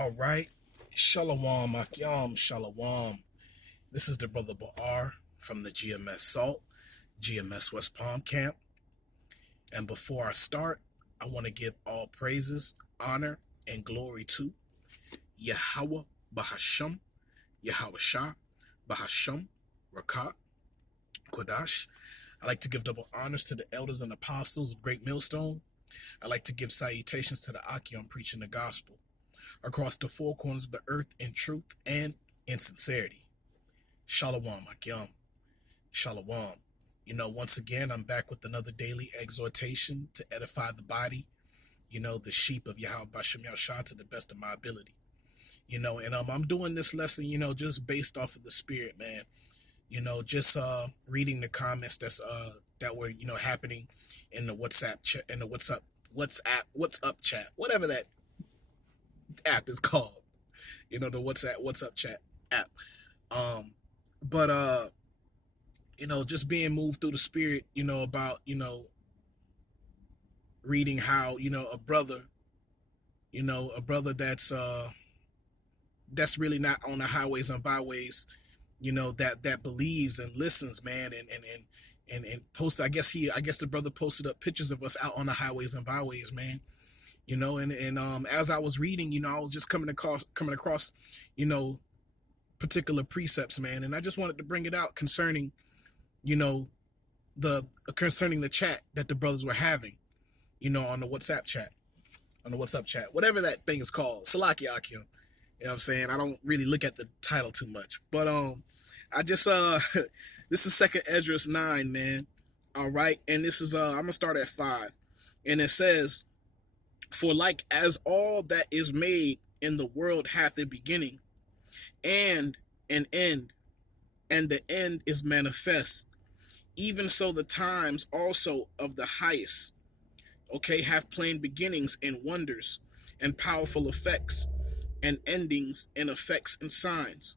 All right. Shalom, Akyam, Shalom. This is the brother Ba'ar from the GMS Salt, GMS West Palm Camp. And before I start, I want to give all praises, honor, and glory to Yahweh Bahasham, Yahweh Shah, Bahasham, Rakat, Kodash. I like to give double honors to the elders and apostles of Great Millstone. I like to give salutations to the Akyam preaching the gospel across the four corners of the earth in truth and in sincerity. Shalom, Akyam. Shalom. Once again, I'm back with another daily exhortation to edify the body, the sheep of Yahweh Bashem Yahushua to the best of my ability. And I'm doing this lesson, just based off of the spirit, man. Just reading the comments that were, happening in the WhatsApp chat, in the WhatsApp chat, whatever that app is called. The WhatsApp chat app. But just being moved through the spirit, about, reading how, a brother that's really not on the highways and byways, that believes and listens, man, and post. I guess the brother posted up pictures of us out on the highways and byways, man. And as I was reading, I was just coming across, particular precepts, man, and I just wanted to bring it out concerning, concerning the chat that the brothers were having, on the WhatsApp chat, whatever that thing is called, Salaki Akim. You know what I'm saying? I don't really look at the title too much, but I just this is Second Esdras 9, man. All right, and this is I'm gonna start at 5, and it says, "For like as all that is made in the world hath a beginning, and an end, and the end is manifest, even so the times also of the highest, have plain beginnings and wonders, and powerful effects, and endings and effects and signs,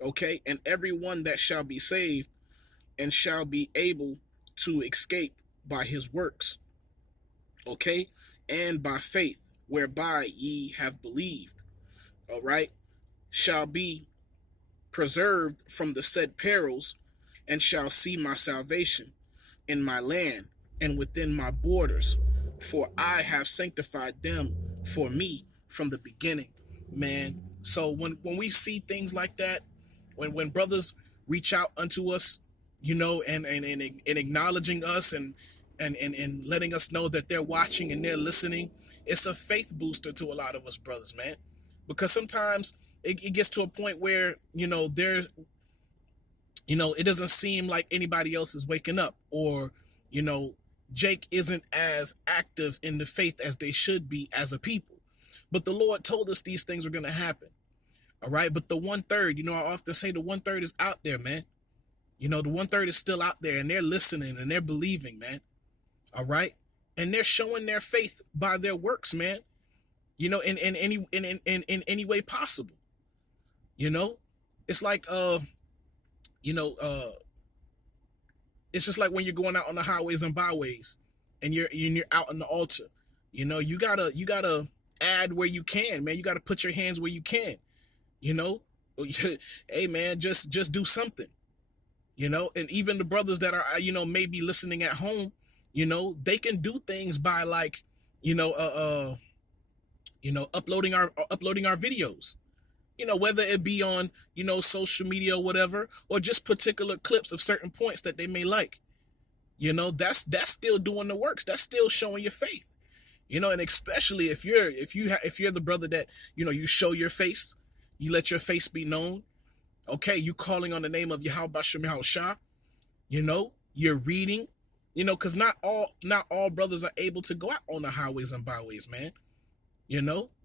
and every one that shall be saved and shall be able to escape by his works, and by faith whereby ye have believed, shall be preserved from the said perils, and shall see my salvation in my land and within my borders, for I have sanctified them for me from the beginning." Man, so when we see things like that, when brothers reach out unto us, and acknowledging us and letting us know that they're watching and they're listening, it's a faith booster to a lot of us brothers, man. Because sometimes it gets to a point where, it doesn't seem like anybody else is waking up, or, Jake isn't as active in the faith as they should be as a people. But the Lord told us these things were going to happen. All right. But the 1/3, I often say the 1/3 is out there, man. The 1/3 is still out there, and they're listening and they're believing, man. All right. And they're showing their faith by their works, man. In any way possible. It's like, it's just like when you're going out on the highways and byways and you're out on the altar, you gotta add where you can, man. You got to put your hands where you can, hey, man, just do something, and even the brothers that are, maybe listening at home, they can do things by, like, uploading our videos, whether it be on, social media or whatever, or just particular clips of certain points that they may like. That's still doing the works. That's still showing your faith. And especially if you're the brother that, you show your face, you let your face be known. You calling on the name of Yahweh Bashem Yahushua, you're reading, because not all brothers are able to go out on the highways and byways, man.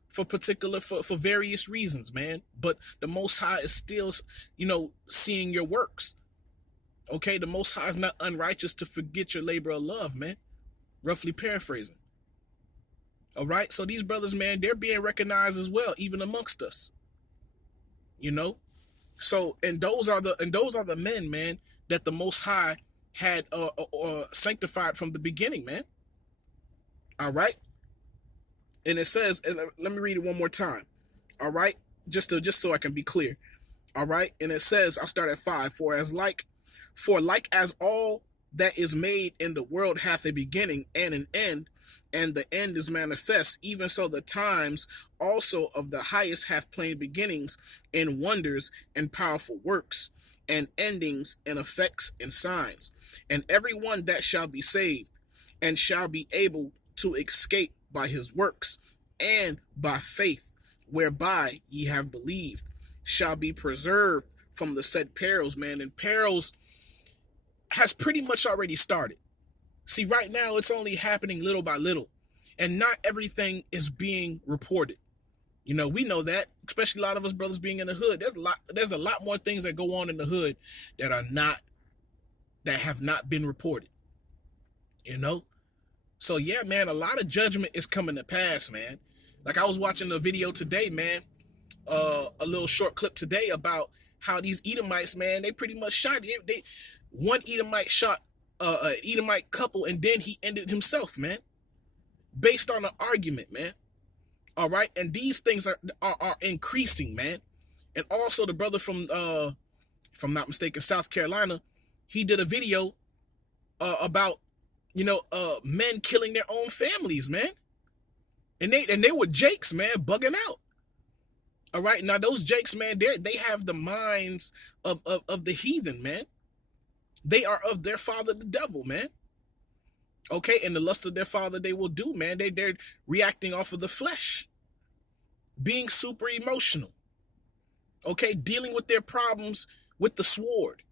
For various reasons, man. But the Most High is still, seeing your works. The Most High is not unrighteous to forget your labor of love, man. Roughly paraphrasing. All right, so these brothers, man, they're being recognized as well, even amongst us. So and those are the men, man, that the Most High had sanctified from the beginning, man. All right, and it says, and let me read it one more time. All right, just so I can be clear. All right, and it says, I'll start at 5. For like as all that is made in the world hath a beginning and an end, and the end is manifest, even so the times also of the highest have plain beginnings, and wonders and powerful works, and endings and effects and signs. And every one that shall be saved, and shall be able to escape by his works, and by faith, whereby ye have believed, shall be preserved from the said perils, man. And perils has pretty much already started. See, right now it's only happening little by little, and not everything is being reported. We know that, especially a lot of us brothers being in the hood. There's a lot more things that go on in the hood that have not been reported. So yeah, man, a lot of judgment is coming to pass, man. Like, I was watching a video today, man, a little short clip today about how these Edomites, man, they pretty much shot. One Edomite shot an Edomite couple, and then he ended himself, man, based on an argument, man. All right, and these things are increasing, man. And also, the brother from, if I'm not mistaken, South Carolina, he did a video about men killing their own families, man. And they were Jakes, man, bugging out. All right, now those Jakes, man, they have the minds of the heathen, man. They are of their father, the devil, man. Okay, and the lust of their father they will do, man. They're reacting off of the flesh, being super emotional. Okay, dealing with their problems with the sword.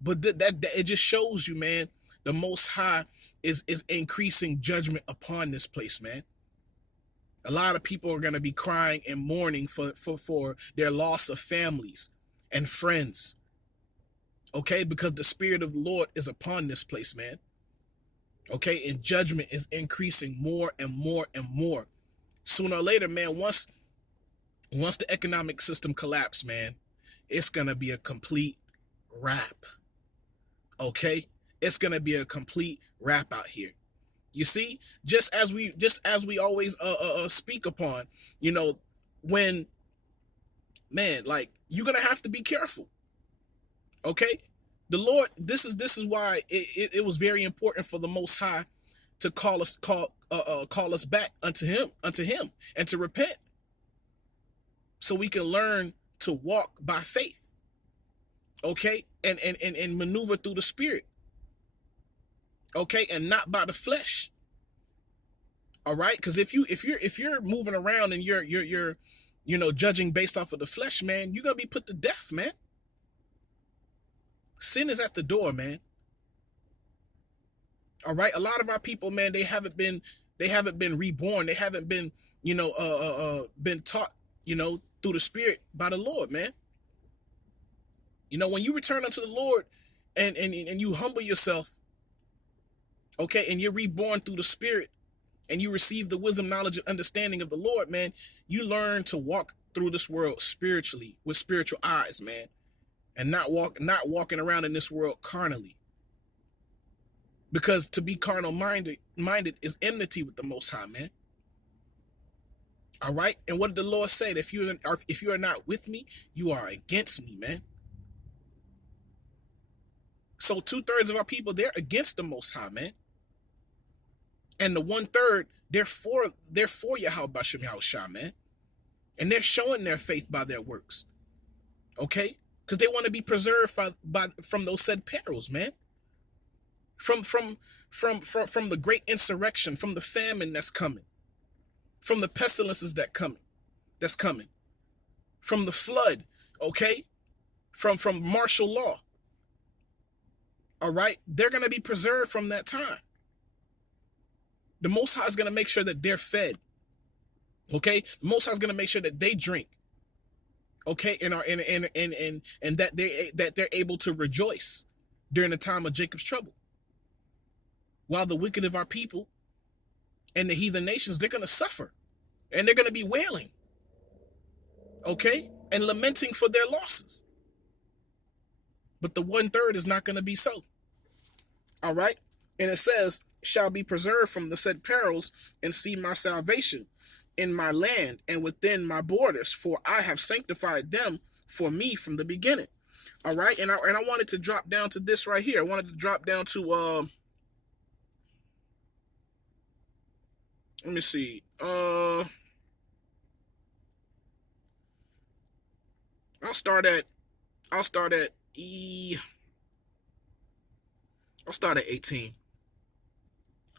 But that it just shows you, man, the Most High is increasing judgment upon this place, man. A lot of people are going to be crying and mourning for their loss of families and friends. Okay, because the Spirit of the Lord is upon this place, man. Okay, and judgment is increasing more and more and more. Sooner or later, man, once the economic system collapses, man, it's going to be a complete wrap. Okay, it's going to be a complete wrap out here. You see, just as we always speak upon, when, man, like, you're going to have to be careful. Okay, the Lord, this is why it was very important for the Most High to call us back unto him, and to repent, so we can learn to walk by faith. Okay, and maneuver through the Spirit. Okay, and not by the flesh. All right, because if you're moving around and you're judging based off of the flesh, man, you're gonna be put to death, man. Sin is at the door, man. All right, a lot of our people, man, they haven't been reborn. They haven't been been taught through the Spirit by the Lord, man. When you return unto the Lord and you humble yourself, okay, and you're reborn through the Spirit, and you receive the wisdom, knowledge, and understanding of the Lord, man, you learn to walk through this world spiritually, with spiritual eyes, man, and not walking around in this world carnally. Because to be carnal minded is enmity with the Most High, man. All right, and what did the Lord say? If you are not with me, you are against me, man. So 2/3 of our people, they're against the Most High, man. And the 1/3, they're for Yahweh Bashem Yahushua, man. And they're showing their faith by their works. Okay? Because they want to be preserved from those said perils, man. From the great insurrection, from the famine that's coming, from the pestilences that's coming, from the flood, okay? From martial law. All right? They're going to be preserved from that time. The Most High is going to make sure that they're fed. Okay? The Most High is going to make sure that they drink. Okay? And that they're able to rejoice during the time of Jacob's trouble. While the wicked of our people and the heathen nations, they're going to suffer. And they're going to be wailing. Okay? And lamenting for their losses. But the 1/3 is not going to be so. All right? And it says, shall be preserved from the said perils and see my salvation, in my land and within my borders, for I have sanctified them for me from the beginning. All right, and I wanted to drop down to this right here. I wanted to drop down to let me see. I'll start at I'll start at E I'll start at 18.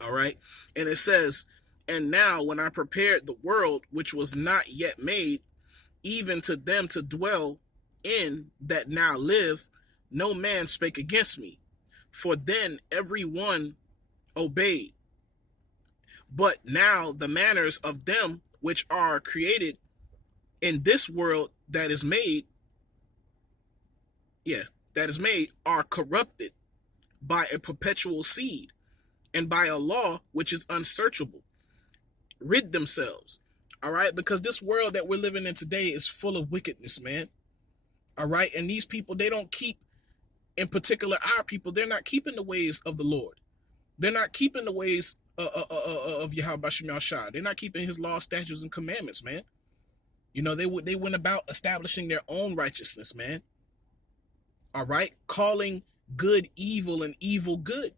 All right. And it says, "And now when I prepared the world which was not yet made, even to them to dwell in that now live, no man spake against me. For then every one obeyed. But now the manners of them which are created in this world that is made, are corrupted by a perpetual seed, and by a law which is unsearchable, rid themselves." All right, because this world that we're living in today is full of wickedness, man. All right, and these people, they don't keep, in particular our people, they're not keeping the ways of the Lord. They're not keeping the ways of Yahweh Bashim Yahshua. They're not keeping his law, statutes, and commandments, man. You know, they went about establishing their own righteousness, man. All right, calling good evil and evil good.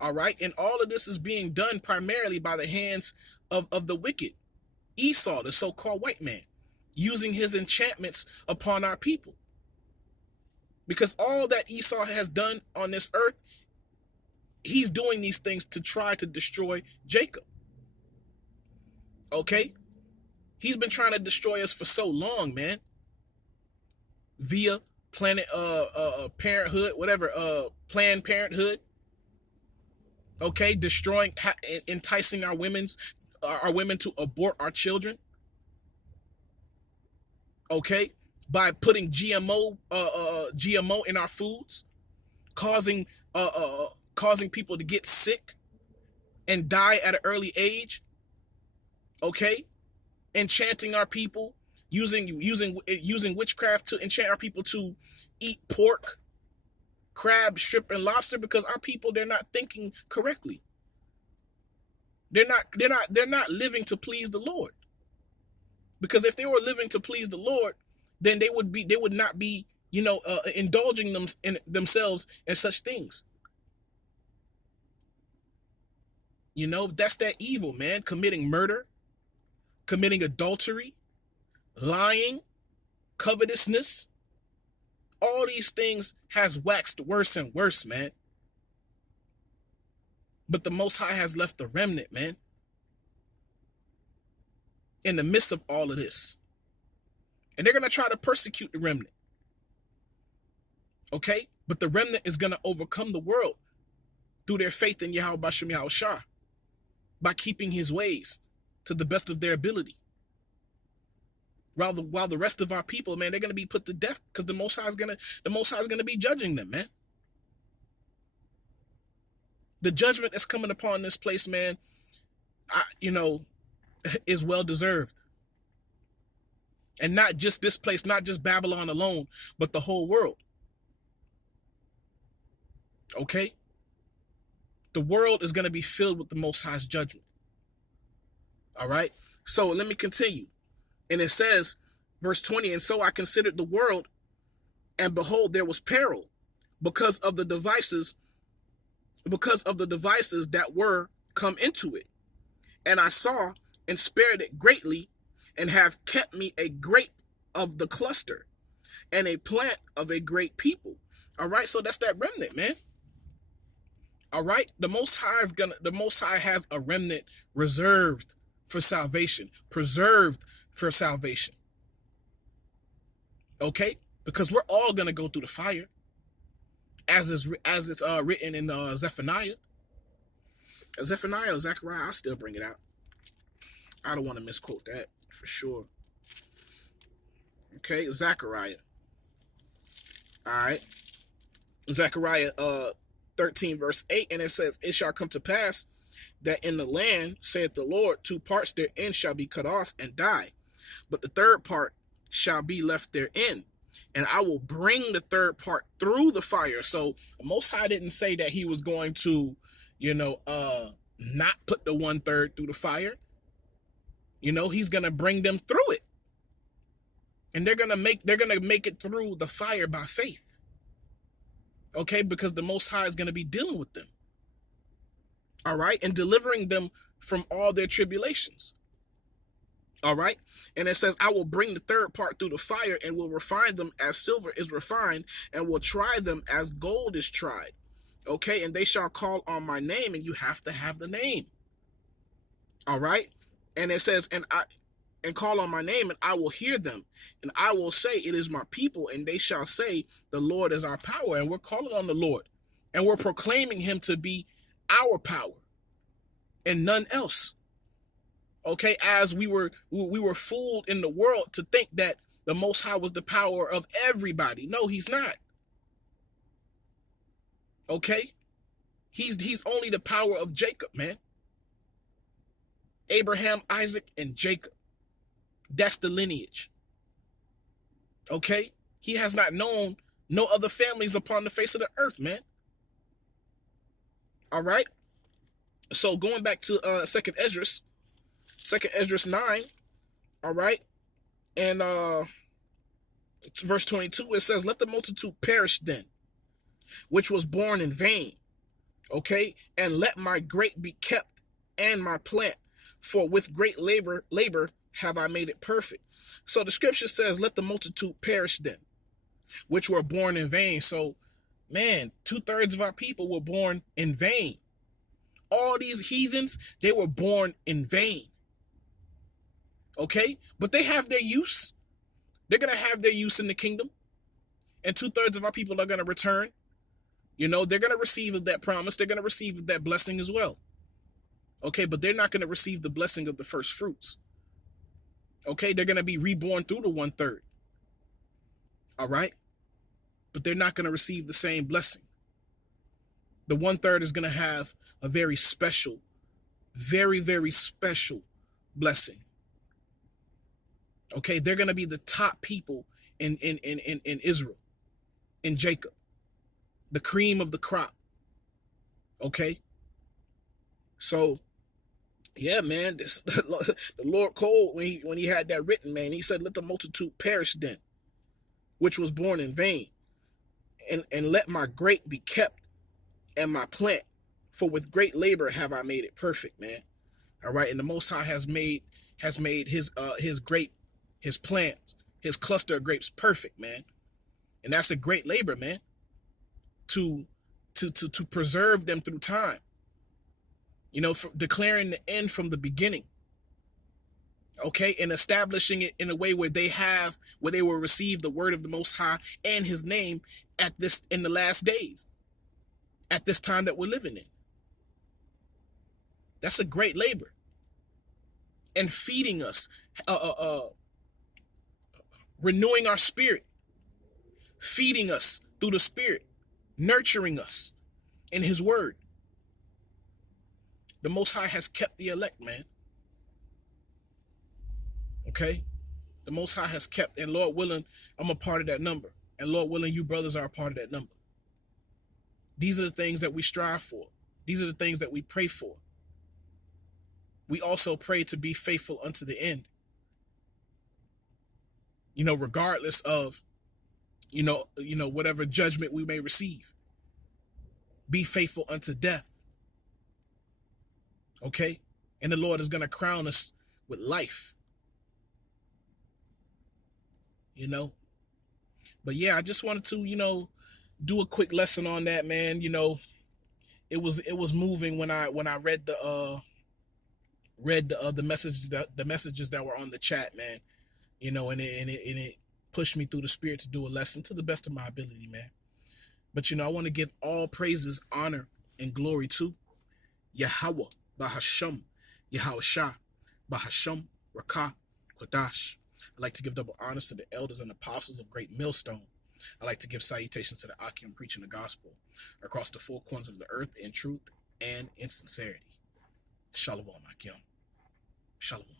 All right, and all of this is being done primarily by the hands of the wicked, Esau, the so-called white man, using his enchantments upon our people. Because all that Esau has done on this earth, he's doing these things to try to destroy Jacob. Okay? He's been trying to destroy us for so long, man. Via Planned Parenthood, Planned Parenthood. Okay, destroying, enticing our women to abort our children. Okay, by putting GMO in our foods, causing people to get sick and die at an early age. Okay, enchanting our people, using witchcraft to enchant our people to eat pork, crab, shrimp, and lobster, because our people, they're not thinking correctly. They're not living to please the Lord. Because if they were living to please the Lord, then they would not be, indulging themselves in such things. That's that evil, man. Committing murder, committing adultery, lying, covetousness. All these things has waxed worse and worse, man. But the Most High has left the remnant, man, in the midst of all of this. And they're going to try to persecute the remnant. Okay? But the remnant is going to overcome the world through their faith in Yahweh Bashim Yahushua, by keeping his ways to the best of their ability. While the rest of our people, man, they're going to be put to death, because the Most High is going to be judging them, man. The judgment that's coming upon this place, man, is well deserved. And not just this place, not just Babylon alone, but the whole world. Okay? The world is going to be filled with the Most High's judgment. All right? So let me continue. And it says, verse 20, "And so I considered the world, and behold, there was peril, because of the devices that were come into it. And I saw and spared it greatly, and have kept me a grape of the cluster, and a plant of a great people." All right, so that's that remnant, man. All right, the Most High has a remnant reserved for salvation, preserved for salvation. Okay, because we're all gonna go through the fire, as it's written in Zephaniah or Zechariah. I'll still bring it out. I don't want to misquote that for sure. Okay, Zechariah. All right, Zechariah 13 verse 8, and it says, "It shall come to pass that in the land, saith the Lord, 2 parts therein shall be cut off and die, but the third part shall be left therein. And I will bring the third part through the fire." So Most High didn't say that he was going to, not put the 1/3 through the fire. He's going to bring them through it. And they're going to make it through the fire by faith. Okay? Because the Most High is going to be dealing with them. All right? And delivering them from all their tribulations. All right. And it says, I will bring the third part through the fire and will refine them as silver is refined and will try them as gold is tried. Okay. And they shall call on my name, and you have to have the name. All right. And it says, and call on my name, and I will hear them, and I will say, it is my people. And they shall say, the Lord is our power. And we're calling on the Lord, and we're proclaiming him to be our power and none else. Okay, as we were fooled in the world to think that the Most High was the power of everybody. No, he's not. Okay, he's only the power of Jacob, man. Abraham, Isaac, and Jacob. That's the lineage. Okay, he has not known no other families upon the face of the earth, man. All right. So going back to Second Esdras 9, all right, and verse 22, it says, let the multitude perish then, which was born in vain, okay, and let my grape be kept and my plant, for with great labor have I made it perfect. So the scripture says, let the multitude perish then, which were born in vain. So, man, 2/3 of our people were born in vain. All these heathens, they were born in vain. Okay, but they have their use. They're going to have their use in the kingdom. And 2/3 of our people are going to return. They're going to receive that promise. They're going to receive that blessing as well. Okay, but they're not going to receive the blessing of the first fruits. Okay, they're going to be reborn through the 1/3. All right, but they're not going to receive the same blessing. The 1/3 is going to have a very special, very, very special blessing. Okay, they're going to be the top people in Israel, in Jacob, the cream of the crop. Okay, so yeah, man, the Lord called when he had that written, man. He said, "Let the multitude perish then, which was born in vain, and let my grape be kept and my plant, for with great labor have I made it perfect, man." All right, and the Most High has made his grape, his plants, his cluster of grapes perfect, man. And that's a great labor, man, to preserve them through time. For declaring the end from the beginning. Okay, and establishing it in a way where they will receive the word of the Most High and his name in the last days, at this time that we're living in. That's a great labor. And feeding us, renewing our spirit, feeding us through the spirit, nurturing us in his word. The Most High has kept the elect, man. Okay? The Most High has kept, and Lord willing, I'm a part of that number. And Lord willing, you brothers are a part of that number. These are the things that we strive for. These are the things that we pray for. We also pray to be faithful unto the end. Regardless of, whatever judgment we may receive. Be faithful unto death. Okay? And the Lord is going to crown us with life. But yeah, I just wanted to, do a quick lesson on that, man. It was moving when I read the messages that were on the chat, man. And it pushed me through the spirit to do a lesson to the best of my ability, man. But I want to give all praises, honor, and glory to Yahweh, Bahasham, Yahushua, Bahasham, Rakah, Kodash. I'd like to give double honors to the elders and apostles of Great Millstone. I'd like to give salutations to the Akim preaching the gospel across the four corners of the earth in truth and in sincerity. Shalom, Akim. Shalom.